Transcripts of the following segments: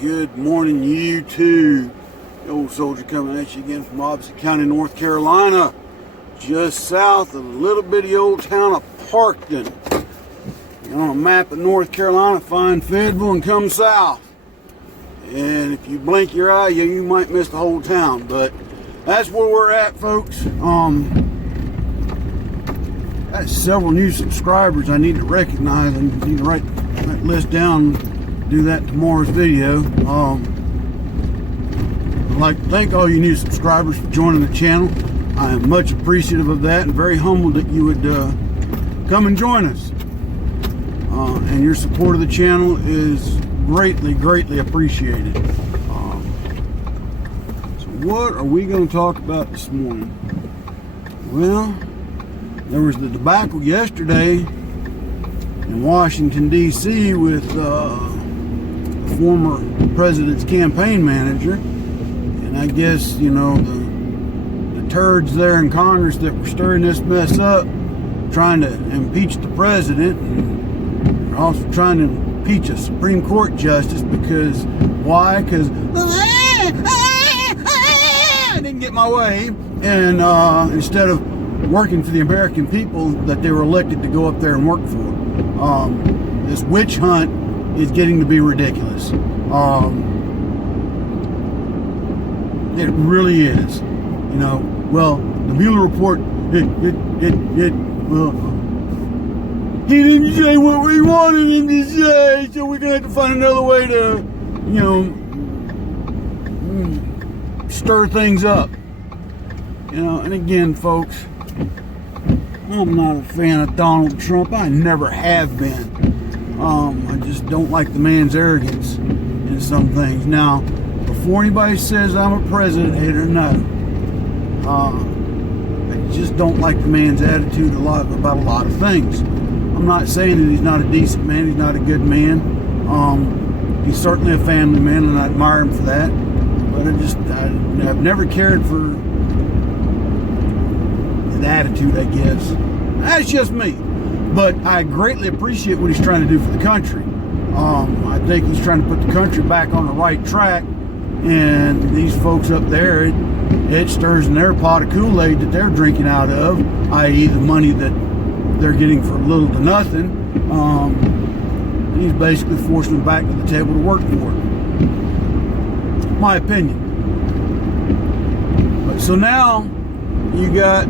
Good morning, YouTube. The old soldier coming at you again from Opposite County, North Carolina, just south of the little bitty old town of Parkton. You're on a map of North Carolina, find Fayetteville and come south. And if you blink your eye, you might miss the whole town, but that's where we're at, folks. Got several new subscribers I need to recognize. I need to write that list down, do that in tomorrow's video. I'd like to thank all you new subscribers for joining the channel. I am much appreciative of that and very humbled that you would come and join us. And your support of the channel is greatly appreciated. So what are we going to talk about this morning? Well, there was the debacle yesterday in Washington, D.C. with the former president's campaign manager. And I guess, you know, the turds there in Congress that were stirring this mess up, trying to impeach the president, and also trying to impeach a Supreme Court justice because, why? Because I didn't get my way. And instead of working for the American people that they were elected to go up there and work for. This witch hunt is getting to be ridiculous. It really is. You know, well, the Mueller report, well, he didn't say what we wanted him to say, so we're going to have to find another way to, you know, stir things up. You know, and again, folks, I'm not a fan of Donald Trump. I never have been. I just don't like the man's arrogance in some things. Now, before anybody says I'm a president hater, no. I just don't like the man's attitude about a lot of things. I'm not saying that he's not a decent man, he's not a good man. He's certainly a family man, and I admire him for that. But I've never cared for his attitude, I guess. That's just me. But I greatly appreciate what he's trying to do for the country. I think he's trying to put the country back on the right track. And these folks up there, it stirs in their pot of Kool-Aid that they're drinking out of, i.e. the money that they're getting for little to nothing. And he's basically forcing them back to the table to work for it. My opinion. But so now you got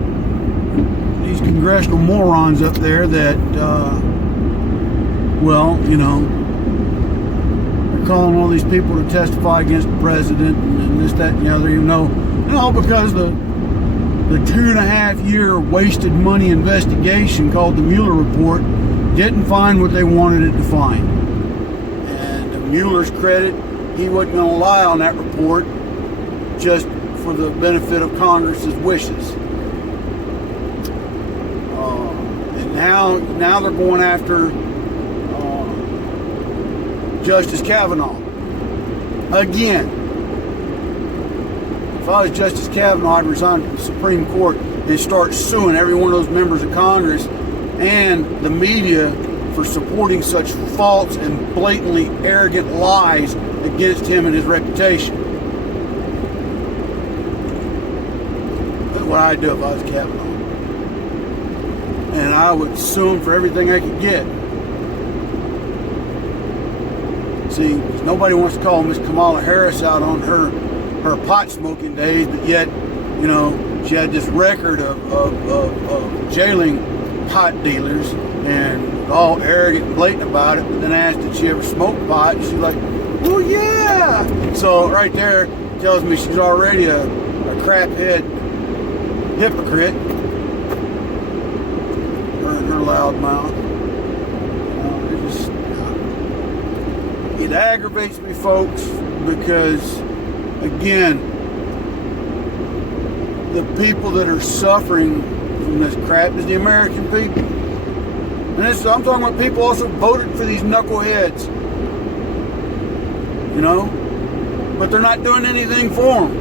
these congressional morons up there that, well, you know, they're calling all these people to testify against the president and this, that, and the other, you know, because the 2.5-year wasted money investigation called the Mueller report didn't find what they wanted it to find. And to Mueller's credit, he wasn't going to lie on that report just for the benefit of Congress's wishes. Now they're going after Justice Kavanaugh. Again, if I was Justice Kavanaugh, I'd resign from the Supreme Court and start suing every one of those members of Congress and the media for supporting such false and blatantly arrogant lies against him and his reputation. That's what I'd do if I was Kavanaugh. And I would sue him for everything I could get. See, nobody wants to call Miss Kamala Harris out on her pot smoking days, but yet, you know, she had this record of jailing pot dealers and all arrogant and blatant about it, but then asked did she ever smoke pot, and she's like, well, yeah. So right there tells me she's already a craphead hypocrite. Her loud mouth. It aggravates me, folks, because again, the people that are suffering from this crap is the American people. And I'm talking about people also voted for these knuckleheads. You know? But they're not doing anything for them.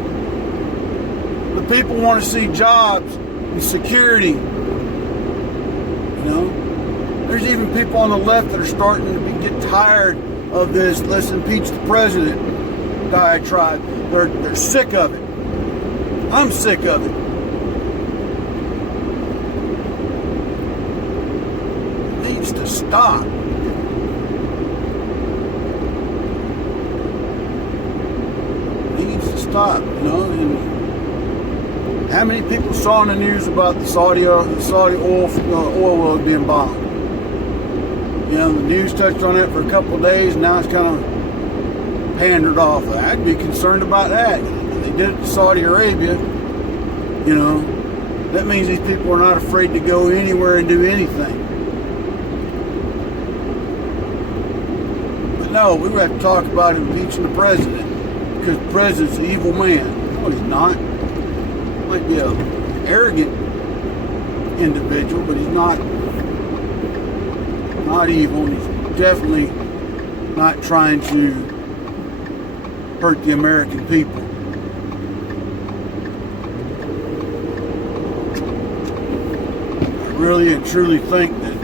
The people want to see jobs and security. You know, there's even people on the left that are starting to get tired of this, let's impeach the president. diatribe. They're sick of it. I'm sick of it. It needs to stop. It needs to stop, you know. And how many people saw in the news about the Saudi oil well being bombed? You know, the news touched on that for a couple of days. Now it's kind of pandered off. I'd be concerned about that. They did it to Saudi Arabia. You know, that means these people are not afraid to go anywhere and do anything. But no, we have to talk about impeaching the president because the president's an evil man. No, he's not. He might be an arrogant individual, but he's not evil. And he's definitely not trying to hurt the American people. I really and truly think that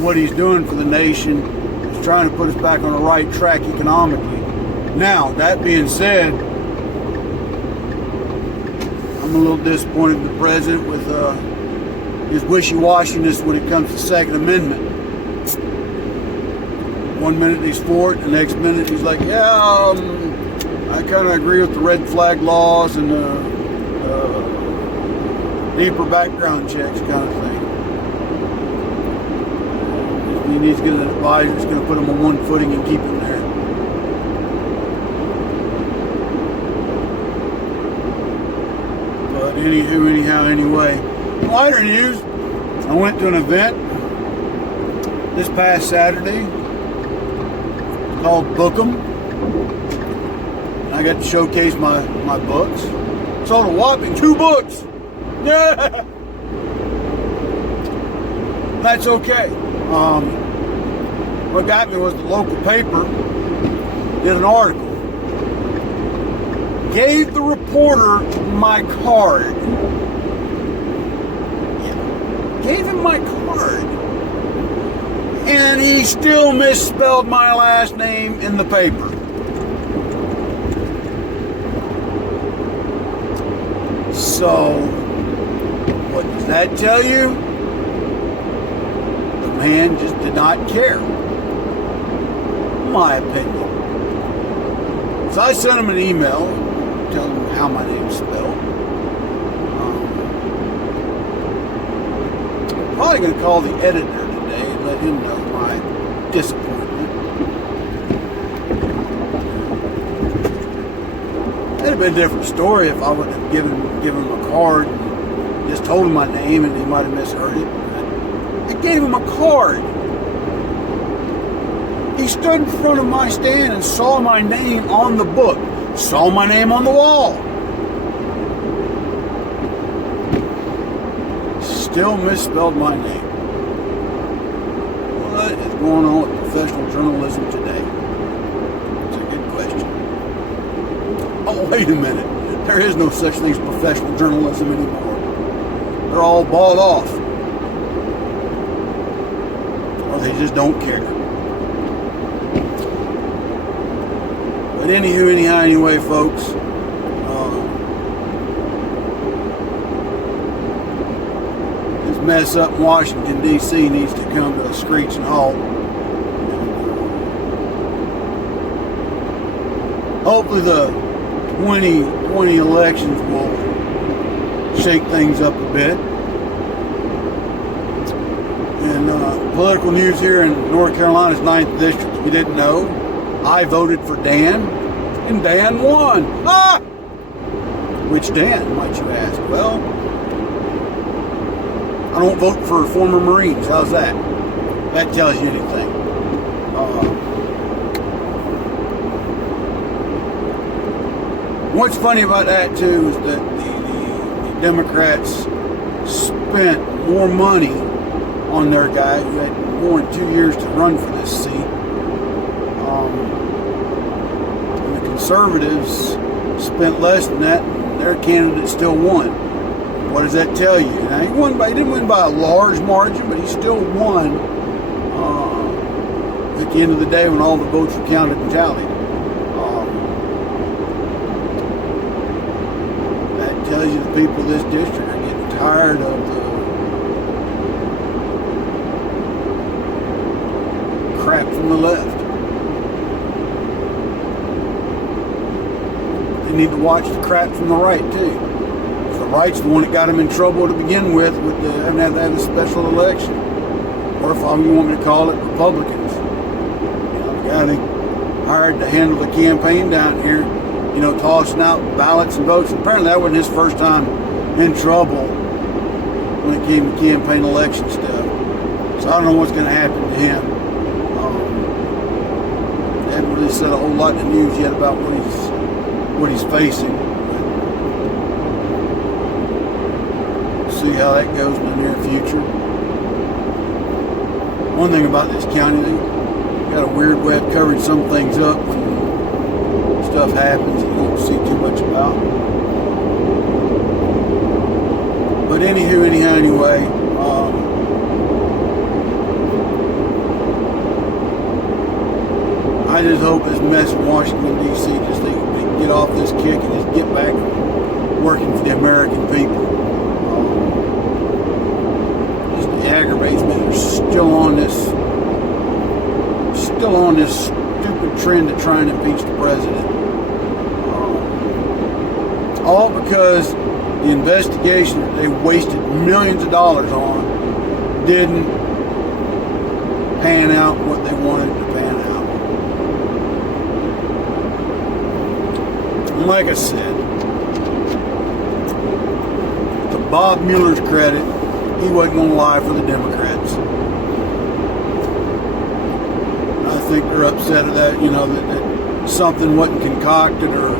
what he's doing for the nation is trying to put us back on the right track economically. Now, that being said, I'm a little disappointed in the president with his wishy-washiness when it comes to the Second Amendment. One minute he's for it, the next minute he's like, yeah, I kind of agree with the red flag laws and deeper background checks kind of thing. He needs to get an advisor that's going to put him on one footing and keep him there. But anyway, lighter news, I went to an event this past Saturday called Book 'em. I got to showcase my books. Sold a whopping 2 books. Yeah. That's okay. What got me was the local paper did an article. Gave the reporter my card. Yeah. Gave him my card. And he still misspelled my last name in the paper. So, what does that tell you? The man just did not care. My opinion. So I sent him an email telling him how my name's spelled. I'm probably going to call the editor and let him know my disappointment. It'd have been a different story if I would have given him a card and just told him my name and he might have misheard it. I gave him a card. He stood in front of my stand and saw my name on the book, saw my name on the wall. Still misspelled my name. What is going on with professional journalism today? It's a good question. Oh, wait a minute. There is no such thing as professional journalism anymore. They're all bought off. Or they just don't care. But anyway, folks, this mess up in Washington, D.C. needs to come to a screeching halt. Hopefully the 2020 elections will shake things up a bit. And political news here in North Carolina's 9th District, if you didn't know, I voted for Dan, and Dan won. Ah! Which Dan, might you ask? Well, I don't vote for former Marines. How's that? That tells you anything. What's funny about that, too, is that the Democrats spent more money on their guy who had more than 2 years to run for this seat. And the conservatives spent less than that, and their candidate still won. What does that tell you? Now, he didn't win by a large margin, but he still won at the end of the day when all the votes were counted and tallied. tells you the people of this district are getting tired of the crap from the left. They need to watch the crap from the right too. The right's the one that got them in trouble to begin with the having to have a special election. Or if you want me to call it, Republicans. The guy they hired to handle the campaign down here, tossing out ballots and votes. Apparently that wasn't his first time in trouble when it came to campaign election stuff. So I don't know what's going to happen to him. They haven't really said a whole lot in the news yet about what he's facing. See how that goes in the near future. One thing about this county, they got a weird way of covering some things up when stuff happens you don't see too much about. But anyway, I just hope this mess in Washington, D.C. they can get off this kick and just get back working for the American people. Just aggravates me. They're still on this stupid trend of trying to impeach the president. All because the investigation that they wasted millions of dollars on didn't pan out what they wanted to pan out. And like I said, to Bob Mueller's credit, he wasn't going to lie for the Democrats. I think they're upset at that, that something wasn't concocted or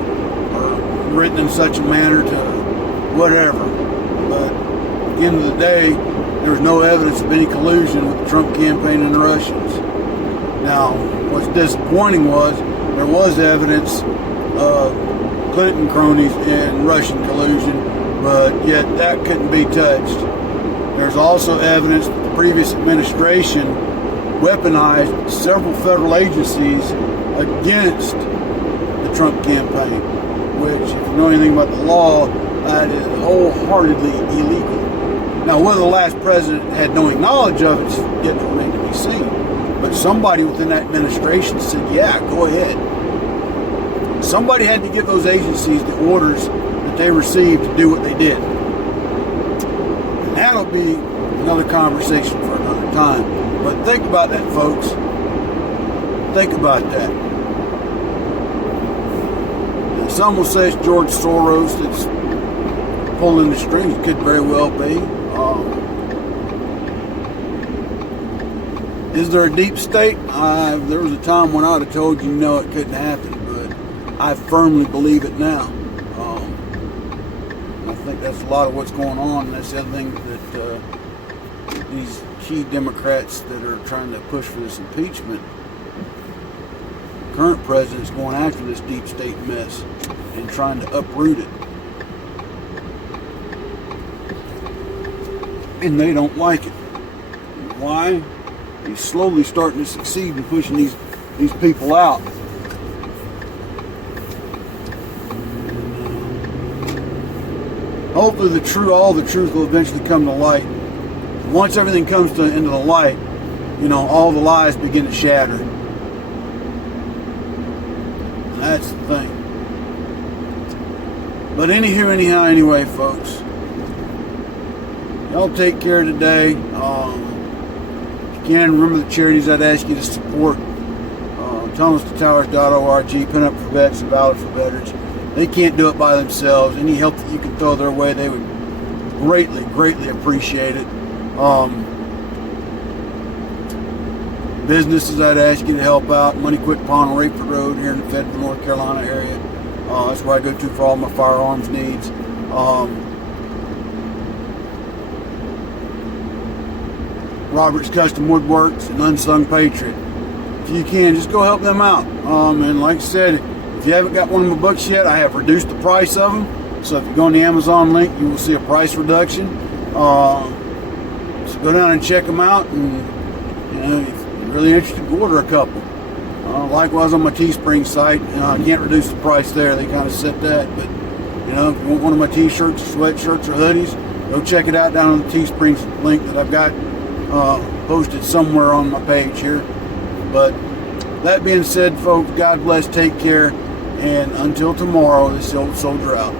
written in such a manner to whatever. But at the end of the day, there was no evidence of any collusion with the Trump campaign and the Russians. Now, what's disappointing was there was evidence of Clinton cronies and Russian collusion, but yet that couldn't be touched. There's also evidence that the previous administration weaponized several federal agencies against the Trump campaign, which, if you know anything about the law, that is wholeheartedly illegal. Now, whether the last president had no knowledge of it yet remains to be seen. But somebody within that administration said, yeah, go ahead. Somebody had to give those agencies the orders that they received to do what they did. And that'll be another conversation for another time. But think about that, folks. Think about that. Now, some will say it's George Soros that's pulling the strings. It could very well be. Is there a deep state? There was a time when I would have told you no, it couldn't happen, but I firmly believe it now. I think that's a lot of what's going on, and that's the other thing that these key Democrats that are trying to push for this impeachment, the current president's going after this deep state mess and trying to uproot it. And they don't like it. Why? He's slowly starting to succeed in pushing these people out. Hopefully all the truth will eventually come to light. Once everything comes into the light, all the lies begin to shatter. And that's the thing. But anyway, folks, y'all take care today. Again, remember the charities I'd ask you to support. TunnelsToTowers.org, Pin Up for Vets and Valid for Veterans. They can't do it by themselves. Any help that you can throw their way, they would greatly, greatly appreciate it. Businesses I'd ask you to help out. Money Quick Pawn on Rayford Road here in the Fayetteville, North Carolina area. That's where I go to for all my firearms needs. Robert's Custom Woodworks, and Unsung Patriot. If you can, just go help them out. And like I said, if you haven't got one of my books yet, I have reduced the price of them. So if you go on the Amazon link, you will see a price reduction. So go down and check them out, and if you're really interested, go order a couple. Likewise on my Teespring site, I can't reduce the price there. They kind of set that, but You know, if you want one of my t-shirts, sweatshirts, or hoodies, go check it out down on the Teespring link that I've got posted somewhere on my page here. But that being said, folks, God bless, take care, and until tomorrow, this is the Old Soldier out.